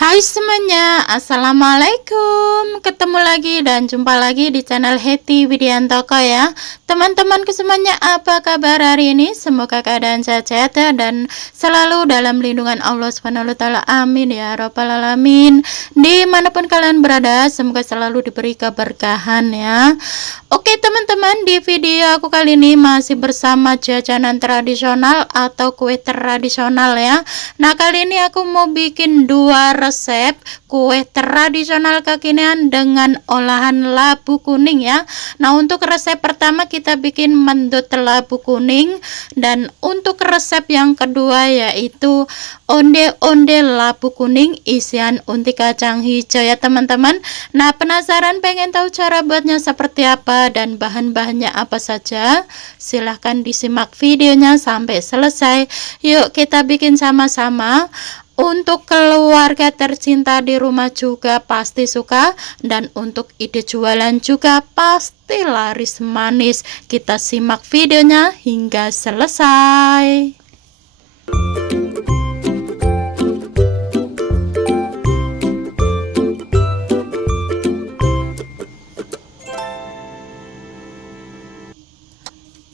Hai semuanya, Assalamualaikum. Ketemu lagi dan jumpa lagi di channel Hetty Widiantoko ya. Teman-temanku semuanya, apa kabar hari ini? Semoga keadaan sehat dan selalu dalam lindungan Allah SWT. Amin ya rabbal alamin. Dimanapun kalian berada, semoga selalu diberi keberkahan ya. Oke teman-teman, di video aku kali ini masih bersama jajanan tradisional atau kue tradisional ya. Nah, kali ini aku mau bikin dua resep kue tradisional kekinian dengan olahan labu kuning ya. Nah, untuk resep pertama kita bikin mendut labu kuning, dan untuk resep yang kedua yaitu onde-onde labu kuning isian unti kacang hijau ya teman-teman. Nah, penasaran pengen tahu cara buatnya seperti apa dan bahan-bahannya apa saja? Silahkan disimak videonya sampai selesai. Yuk kita bikin sama-sama. Untuk keluarga tercinta di rumah juga pasti suka, dan untuk ide jualan juga pasti laris manis. Kita simak videonya hingga selesai.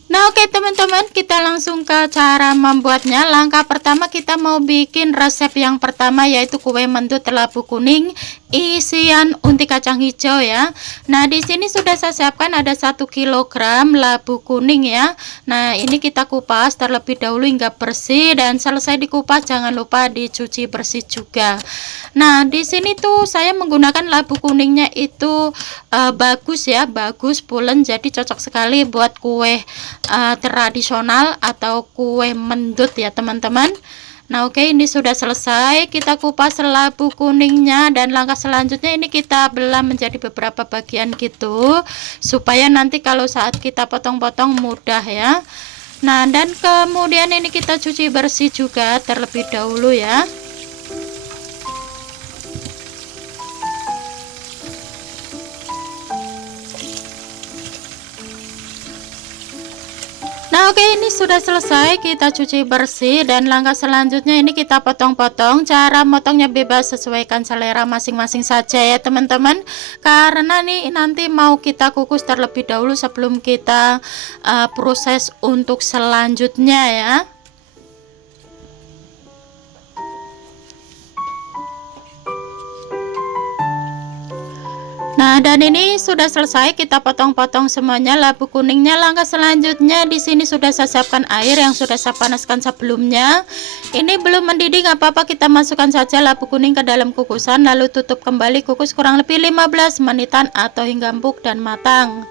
Nah, oke teman-teman, kita langsung ke cara membuatnya. Langkah pertama kita mau bikin resep yang pertama yaitu kue mendut labu kuning isian unti kacang hijau ya. Nah, di sini sudah saya siapkan ada 1 kilogram labu kuning ya. Nah, ini kita kupas terlebih dahulu hingga bersih, dan selesai dikupas jangan lupa dicuci bersih juga. Nah, di sini tuh saya menggunakan labu kuningnya itu bagus ya, bagus pulen, jadi cocok sekali buat kue tradisional atau kue mendut ya teman-teman. Nah, oke, ini sudah selesai, kita kupas labu kuningnya, dan langkah selanjutnya ini kita belah menjadi beberapa bagian gitu supaya nanti kalau saat kita potong-potong mudah ya. Nah, dan kemudian ini kita cuci bersih juga terlebih dahulu ya. Nah, oke, ini sudah selesai kita cuci bersih, dan langkah selanjutnya ini kita potong-potong. Cara motongnya bebas, sesuaikan selera masing-masing saja ya teman-teman, karena nih nanti mau kita kukus terlebih dahulu sebelum kita proses untuk selanjutnya ya. Nah, dan ini sudah selesai kita potong-potong semuanya labu kuningnya. Langkah selanjutnya di sini sudah saya siapkan air yang sudah saya panaskan sebelumnya. Ini belum mendidih nggak apa-apa, kita masukkan saja labu kuning ke dalam kukusan lalu tutup kembali, kukus kurang lebih 15 menitan atau hingga empuk dan matang.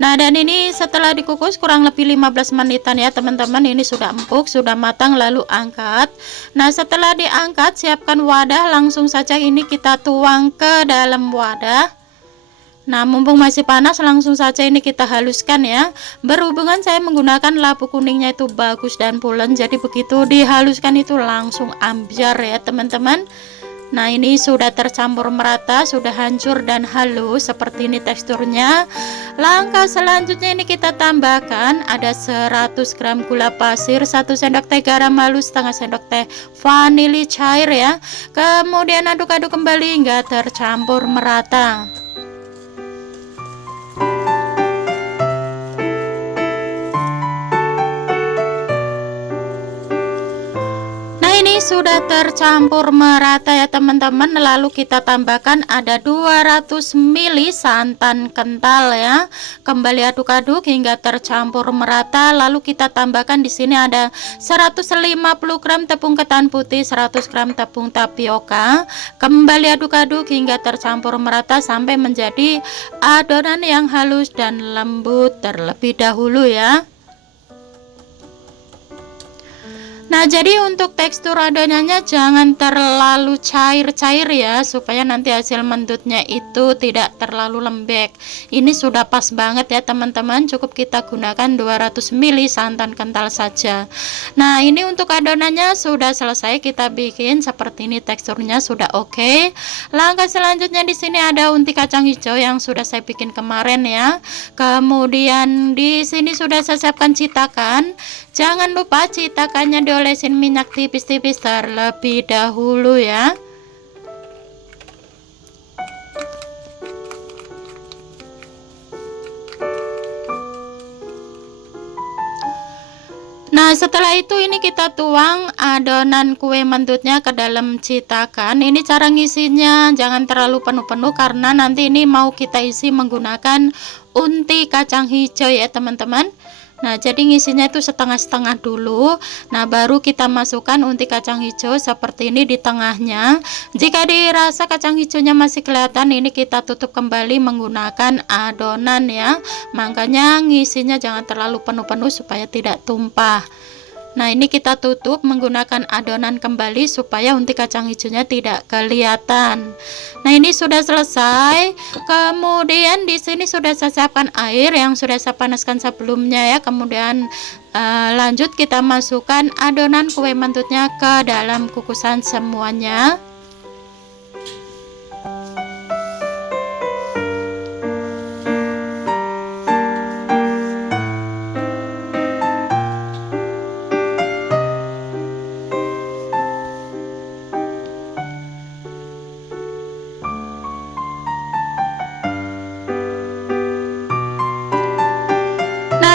Nah, dan ini setelah dikukus kurang lebih 15 menitan ya teman-teman, ini sudah empuk, sudah matang, lalu angkat. Nah, setelah diangkat siapkan wadah, langsung saja ini kita tuang ke dalam wadah. Nah, mumpung masih panas langsung saja ini kita haluskan ya. Berhubungan saya menggunakan labu kuningnya itu bagus dan pulen, jadi begitu dihaluskan itu langsung ambiar ya teman-teman. Nah, ini sudah tercampur merata, sudah hancur dan halus seperti ini teksturnya. Langkah selanjutnya ini kita tambahkan ada 100 gram gula pasir, 1 sendok teh garam halus, setengah sendok teh vanili cair ya. Kemudian aduk-aduk kembali hingga tercampur merata. Sudah tercampur merata ya teman-teman, lalu kita tambahkan ada 200 ml santan kental ya. Kembali aduk-aduk hingga tercampur merata, lalu kita tambahkan di sini ada 150 gram tepung ketan putih, 100 gram tepung tapioka. Kembali aduk-aduk hingga tercampur merata sampai menjadi adonan yang halus dan lembut terlebih dahulu ya. Nah, jadi untuk tekstur adonannya jangan terlalu cair-cair ya, supaya nanti hasil mendutnya itu tidak terlalu lembek. Ini sudah pas banget ya teman-teman, cukup kita gunakan 200 ml santan kental saja. Nah, ini untuk adonannya sudah selesai kita bikin seperti ini, teksturnya sudah oke. Langkah selanjutnya di sini ada unti kacang hijau yang sudah saya bikin kemarin ya. Kemudian di sini sudah saya siapkan citakan. Jangan lupa citakannya diolesin minyak tipis-tipis terlebih dahulu ya. Nah, setelah itu ini kita tuang adonan kue mendutnya ke dalam cetakan. Ini cara ngisinya, jangan terlalu penuh-penuh karena nanti ini mau kita isi menggunakan unti kacang hijau ya teman-teman. Nah, jadi ngisinya itu setengah-setengah dulu. Nah, baru kita masukkan unti kacang hijau seperti ini di tengahnya. Jika dirasa kacang hijaunya masih kelihatan, ini kita tutup kembali menggunakan adonan ya. Makanya ngisinya jangan terlalu penuh-penuh supaya tidak tumpah. Nah, ini kita tutup menggunakan adonan kembali supaya unti kacang hijaunya tidak kelihatan. Nah, ini sudah selesai. Kemudian di sini sudah saya siapkan air yang sudah saya panaskan sebelumnya ya. Kemudian lanjut kita masukkan adonan kue mendutnya ke dalam kukusan semuanya.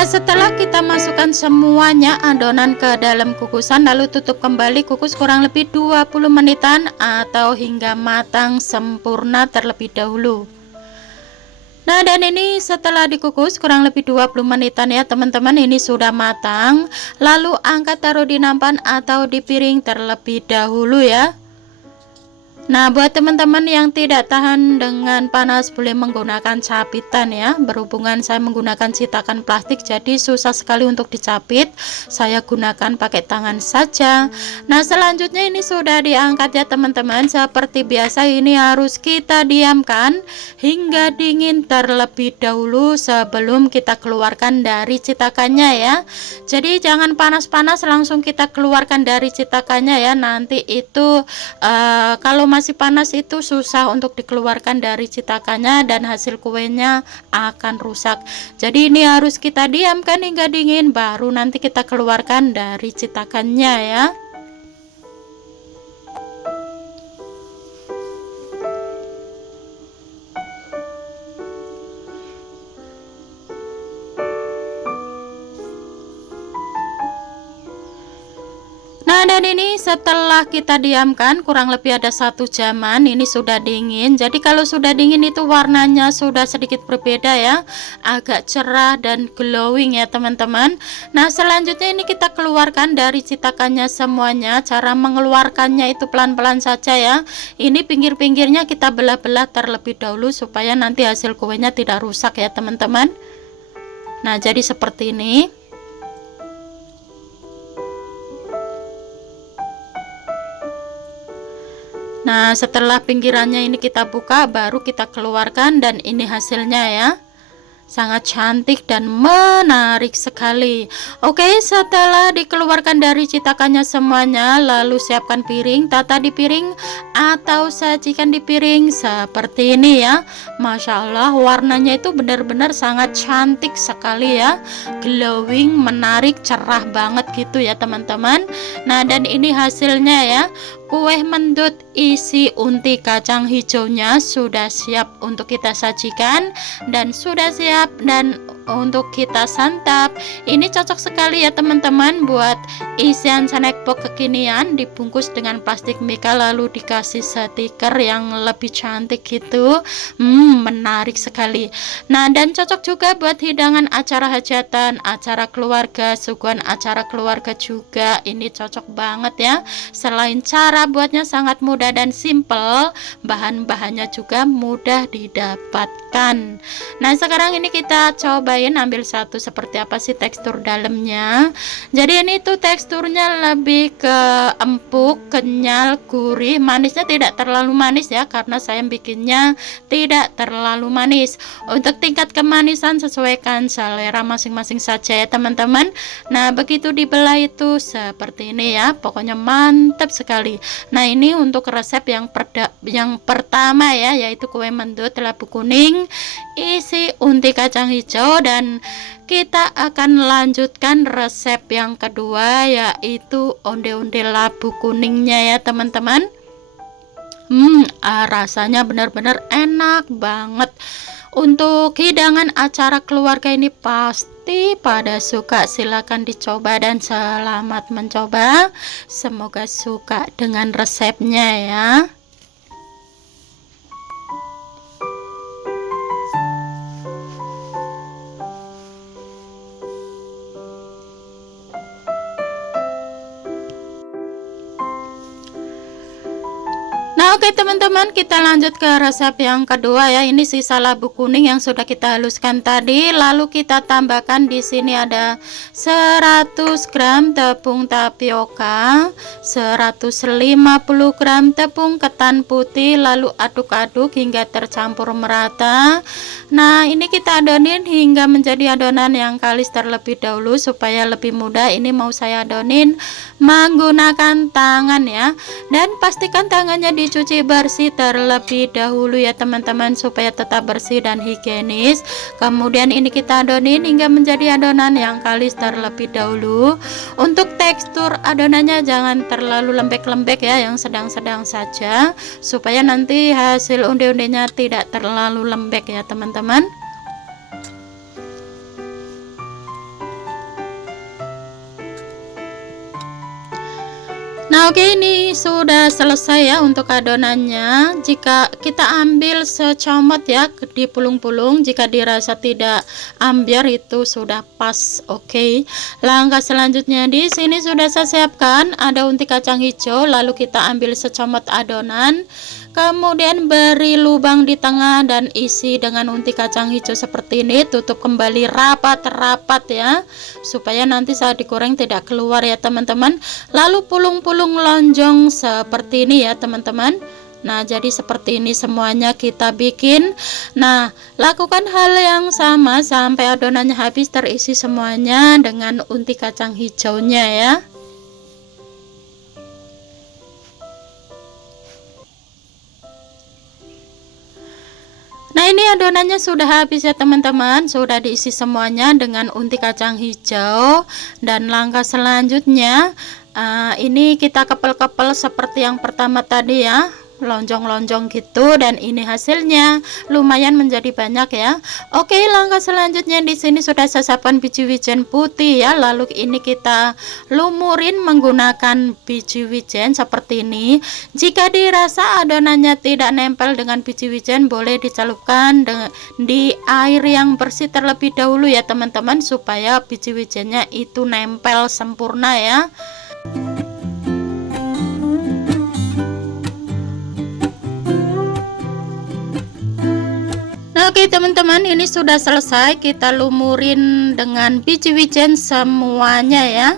Setelah kita masukkan semuanya adonan ke dalam kukusan, lalu tutup kembali, kukus kurang lebih 20 menitan atau hingga matang sempurna terlebih dahulu. Nah, dan ini setelah dikukus kurang lebih 20 menitan ya teman-teman, ini sudah matang. Lalu angkat taruh di nampan atau di piring terlebih dahulu ya. Nah, buat teman-teman yang tidak tahan dengan panas boleh menggunakan capitan ya. Berhubungan saya menggunakan cetakan plastik jadi susah sekali untuk dicapit. Saya gunakan pakai tangan saja. Nah, selanjutnya ini sudah diangkat ya teman-teman. Seperti biasa ini harus kita diamkan hingga dingin terlebih dahulu sebelum kita keluarkan dari cetakannya ya. Jadi jangan panas-panas langsung kita keluarkan dari cetakannya ya. Nanti itu kalau masih panas itu susah untuk dikeluarkan dari cetakannya dan hasil kuenya akan rusak. Jadi ini harus kita diamkan hingga dingin baru nanti kita keluarkan dari cetakannya ya. Nah, dan ini setelah kita diamkan kurang lebih ada 1 jaman, ini sudah dingin. Jadi kalau sudah dingin itu warnanya sudah sedikit berbeda ya, agak cerah dan glowing ya teman-teman. Nah, selanjutnya ini kita keluarkan dari cetakannya semuanya. Cara mengeluarkannya itu pelan-pelan saja ya. Ini pinggir-pinggirnya kita belah-belah terlebih dahulu supaya nanti hasil kuenya tidak rusak ya teman-teman. Nah, jadi seperti ini. Nah, setelah pinggirannya ini kita buka, baru kita keluarkan dan ini hasilnya ya. Sangat cantik dan menarik sekali. Oke, setelah dikeluarkan dari cetakannya semuanya, lalu siapkan piring, tata di piring atau sajikan di piring seperti ini ya. Masya Allah, warnanya itu benar-benar sangat cantik sekali ya, glowing, menarik, cerah banget gitu ya teman-teman. Nah, dan ini hasilnya ya. Kue mendut isi unti kacang hijaunya sudah siap untuk kita sajikan dan sudah siap dan untuk kita santap. Ini cocok sekali ya teman-teman buat isian snack box kekinian, dibungkus dengan plastik mika lalu dikasih stiker yang lebih cantik gitu. Menarik sekali. Nah, dan cocok juga buat hidangan acara hajatan, acara keluarga, suguhan acara keluarga juga. Ini cocok banget ya. Selain cara buatnya sangat mudah dan simple, bahan-bahannya juga mudah didapatkan. Nah, sekarang ini kita cobain ambil satu seperti apa sih tekstur dalamnya. Jadi ini tuh teksturnya lebih ke empuk, kenyal, gurih. Manisnya tidak terlalu manis ya, karena saya bikinnya tidak terlalu manis. Untuk tingkat kemanisan sesuaikan selera masing-masing saja ya teman-teman. Nah, begitu dibelah itu seperti ini ya, pokoknya mantap sekali. Nah, ini untuk resep yang pertama ya, yaitu kue mendut labu kuning isi unti kacang hijau, dan kita akan lanjutkan resep yang kedua yaitu onde-onde labu kuningnya ya teman-teman. Rasanya benar-benar enak banget. Untuk hidangan acara keluarga ini pasti pada suka. Silahkan dicoba dan selamat mencoba. Semoga suka dengan resepnya ya. Nah, oke teman-teman, kita lanjut ke resep yang kedua ya. Ini sisa labu kuning yang sudah kita haluskan tadi. Lalu kita tambahkan di sini ada 100 gram tepung tapioka, 150 gram tepung ketan putih, lalu aduk-aduk hingga tercampur merata. Nah, ini kita adonin hingga menjadi adonan yang kalis terlebih dahulu supaya lebih mudah. Ini mau saya adonin menggunakan tangan ya. Dan pastikan tangannya dicuci bersih terlebih dahulu ya teman-teman, supaya tetap bersih dan higienis. Kemudian ini kita adonin hingga menjadi adonan yang kalis terlebih dahulu. Untuk tekstur adonannya jangan terlalu lembek-lembek ya, yang sedang-sedang saja, supaya nanti hasil onde-ondenya tidak terlalu lembek ya teman-teman. Nah, oke, ini sudah selesai ya untuk adonannya. Jika kita ambil secomot ya di pulung-pulung, jika dirasa tidak ambiar itu sudah pas. Oke. Langkah selanjutnya di sini sudah saya siapkan ada unti kacang hijau, lalu kita ambil secomot adonan. Kemudian beri lubang di tengah dan isi dengan unti kacang hijau seperti ini. Tutup kembali rapat-rapat ya, supaya nanti saat digoreng tidak keluar ya teman-teman. Lalu pulung-pulung lonjong seperti ini ya teman-teman. Nah, jadi seperti ini semuanya kita bikin. Nah, lakukan hal yang sama sampai adonannya habis terisi semuanya dengan unti kacang hijaunya ya. Nah, ini adonannya sudah habis ya teman-teman, sudah diisi semuanya dengan unti kacang hijau. Dan langkah selanjutnya ini kita kepel-kepel seperti yang pertama tadi ya, lonjong-lonjong gitu. Dan ini hasilnya lumayan menjadi banyak ya. Oke, langkah selanjutnya di sini sudah saya siapkan biji wijen putih ya. Lalu ini kita lumurin menggunakan biji wijen seperti ini. Jika dirasa adonannya tidak nempel dengan biji wijen, boleh dicelupkan di air yang bersih terlebih dahulu ya teman-teman, supaya biji wijennya itu nempel sempurna ya. Oke teman-teman, ini sudah selesai, kita lumurin dengan biji wijen semuanya ya.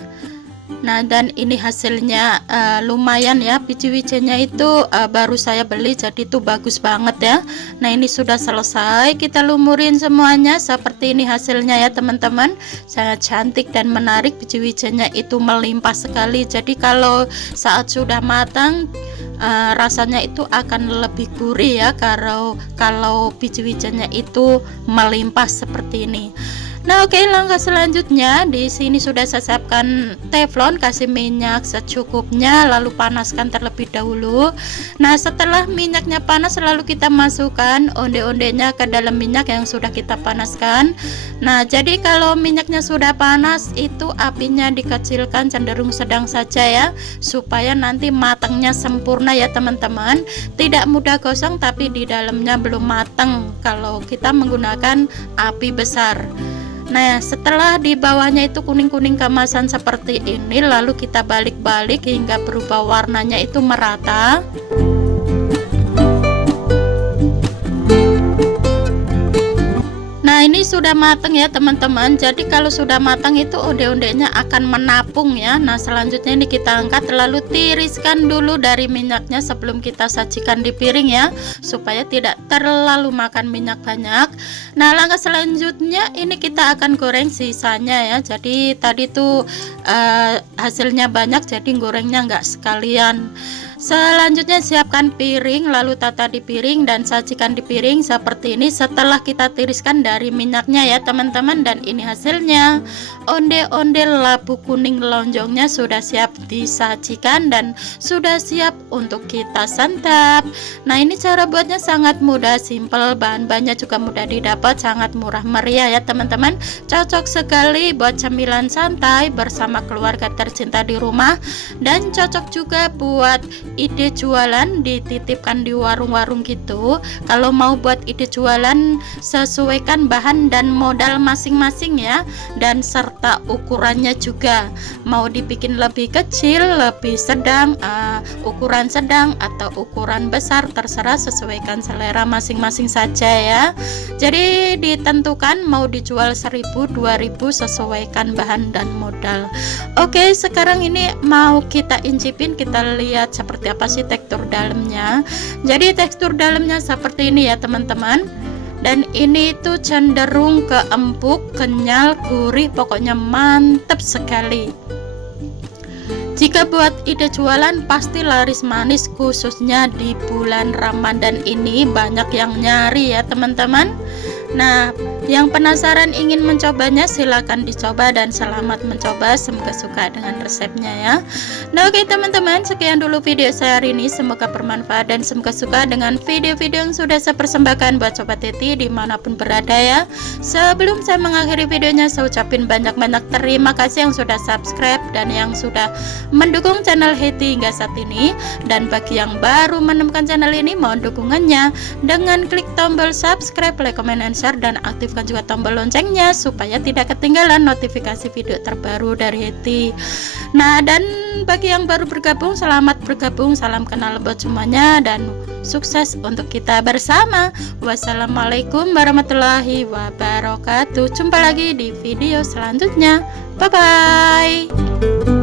Nah, dan ini hasilnya lumayan ya, biji wijennya itu baru saya beli, jadi itu bagus banget ya. Nah, ini sudah selesai, kita lumurin semuanya seperti ini hasilnya ya teman-teman. Sangat cantik dan menarik, biji wijennya itu melimpah sekali. Jadi kalau saat sudah matang rasanya itu akan lebih gurih ya, kalau biji wijennya itu melimpah seperti ini. Nah, oke, langkah selanjutnya di sini sudah saya siapkan teflon, kasih minyak secukupnya, lalu panaskan terlebih dahulu. Nah, setelah minyaknya panas, lalu kita masukkan onde-ondenya ke dalam minyak yang sudah kita panaskan. Nah, jadi kalau minyaknya sudah panas, itu apinya dikecilkan, cenderung sedang saja ya, supaya nanti matangnya sempurna ya teman-teman. Tidak mudah gosong, tapi di dalamnya belum matang kalau kita menggunakan api besar. Nah, setelah di bawahnya itu kuning-kuning keemasan seperti ini, lalu kita balik-balik hingga berubah warnanya itu merata. Nah, ini sudah matang ya teman-teman. Jadi kalau sudah matang itu onde-ondenya akan menapung ya. Nah, selanjutnya ini kita angkat, lalu tiriskan dulu dari minyaknya sebelum kita sajikan di piring ya, supaya tidak terlalu makan minyak banyak. Nah, langkah selanjutnya ini kita akan goreng sisanya ya. Jadi tadi tuh hasilnya banyak, jadi gorengnya nggak sekalian. Selanjutnya siapkan piring, lalu tata di piring dan sajikan di piring seperti ini setelah kita tiriskan dari minyaknya ya teman-teman. Dan ini hasilnya, onde-onde labu kuning lonjongnya sudah siap disajikan dan sudah siap untuk kita santap. Nah, ini cara buatnya sangat mudah, simple, bahan-bahannya juga mudah didapat, sangat murah meriah ya teman-teman. Cocok sekali buat cemilan santai bersama keluarga tercinta di rumah, dan cocok juga buat ide jualan, dititipkan di warung-warung gitu. Kalau mau buat ide jualan, sesuaikan bahan dan modal masing-masing ya, dan serta ukurannya juga. Mau dibikin lebih kecil, lebih sedang, ukuran sedang atau ukuran besar, terserah, sesuaikan selera masing-masing saja ya. Jadi ditentukan mau dijual 1000, 2000, sesuaikan bahan dan modal. Oke, sekarang ini mau kita incipin, kita lihat seperti apa sih tekstur dalamnya. Jadi tekstur dalamnya seperti ini ya teman-teman, dan ini tuh cenderung ke empuk, kenyal, gurih, pokoknya mantap sekali. Jika buat ide jualan pasti laris manis, khususnya di bulan Ramadan ini banyak yang nyari ya teman-teman. Nah, yang penasaran ingin mencobanya silahkan dicoba dan selamat mencoba, semoga suka dengan resepnya ya. Nah, oke teman-teman, sekian dulu video saya hari ini, semoga bermanfaat dan semoga suka dengan video-video yang sudah saya persembahkan buat Sobat Heti dimanapun berada ya. Sebelum saya mengakhiri videonya, saya ucapin banyak-banyak terima kasih yang sudah subscribe dan yang sudah mendukung channel Heti hingga saat ini. Dan bagi yang baru menemukan channel ini, mohon dukungannya dengan klik tombol subscribe, like, comment, and share, dan aktifkan juga tombol loncengnya supaya tidak ketinggalan notifikasi video terbaru dari Heti. Nah, dan bagi yang baru bergabung, selamat bergabung, salam kenal buat semuanya, dan sukses untuk kita bersama. Wassalamualaikum warahmatullahi wabarakatuh. Jumpa lagi di video selanjutnya. Bye bye.